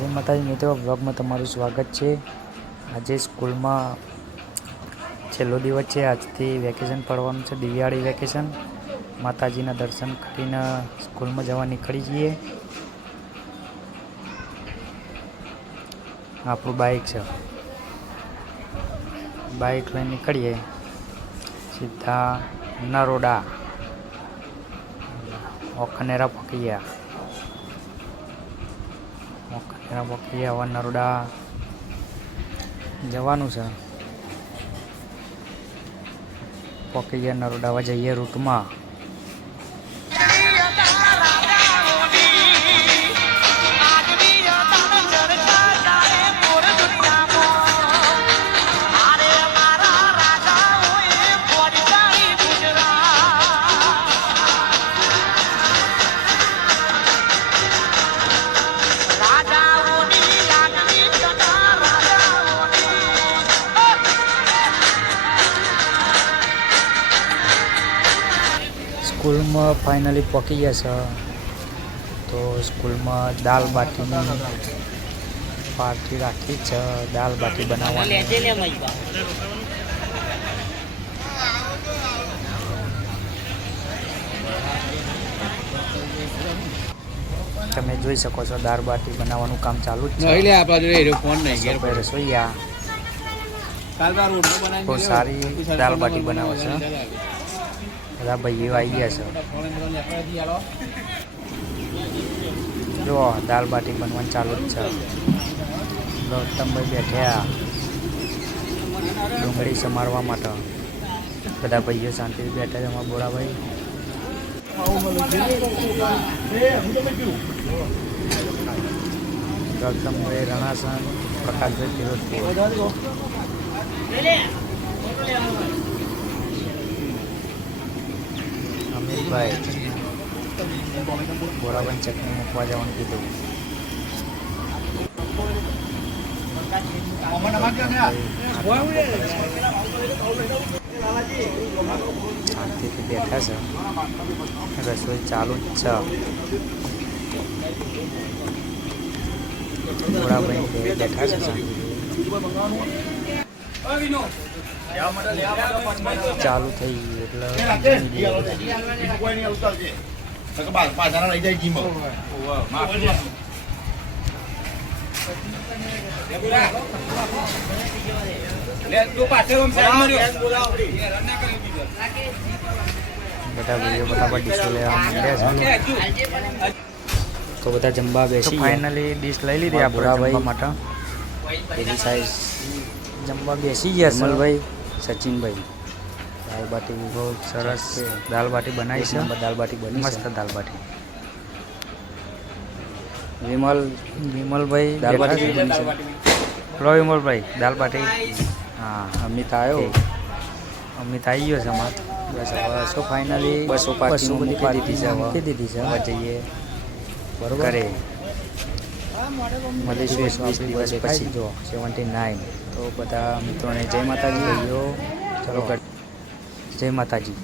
જય માતાજી મિત્રો, બ્લોગમાં તમારું સ્વાગત છે। આજે સ્કૂલમાં છેલ્લો દિવસ છે। આજથી વેકેશન પડવાનું છે, દિવાળી વેકેશન। માતાજીના દર્શન કરીને સ્કૂલમાં જવા નીકળી જઈએ। આપણું બાઇક છે, બાઇક લઈને નીકળીએ સીધા નરોડા ઓખનેરા પકીયા હવે નરોડા જવાનું છે। પકીયા નરોડા જઈએ રૂટમાં। સ્કૂલમાં ફાઇનલી પહોંચી ગયા છે, તો સ્કૂલમાં દાલ બાટીની પાર્ટી રાખી છે। દાલ બાટી બનાવવાની તમે જોઈ શકો છો। દાળ બાટી બનાવવાનું કામ ચાલુ જ છે। રસોઈયા બહુ સારી દાળ બાટી બનાવે છે। બધા ભાઈઓ આવી ગયા છે। જો દાળ બાટી બનવાનું ચાલુ જ છે। ગૌતમભાઈ બેઠ્યા ડુંગળી સમારવા માટે। બધા ભાઈઓ શાંતિથી બેઠા છે। એમાં બોરાભાઈ ગૌતમભાઈ રણાસન, પ્રકાશભાઈ ફિરોજપુર, અમિતભાઈ બોરાભાઈ ચટણી મૂકવા જવાનું કીધું। શાંતિથી બેઠા છે, રસોઈ ચાલુ જ છે। બોરાભાઈ બેઠા છે ચાલુ થઈ ગયું બધા ભાઈઓ બરાબર ડીશો લેવા માંડ્યા છે। તો બધા જમવા બેસી ફાઇનલી ડીશ લઈ લીધી આ બોરાભાઈ માટે। પેલી સાઈઝ જમવા બેસી ગયા વિમલભાઈ, સચિનભાઈ। દાલ બાટી બહુ સરસ છે। દાલ બાટી બનાવી છે, દાલ બાટી બની મસ્ત દાલ બાટી। વિમલભાઈ દાલ બાટી બની છે। લો વિમલભાઈ દાલ બાટી। હા, અમિત આવ્યો, અમિત આવી ગયો છે અમારે। બસ હવે શું ફાઇનલી બસો મૂકી દીધી છે। હવે જઈએ બરોબર કરે મળીશું 20 દિવસ પછી, જો 79। તો બધા મિત્રોને જય માતાજી ભાઈઓ, ચલો જય માતાજી।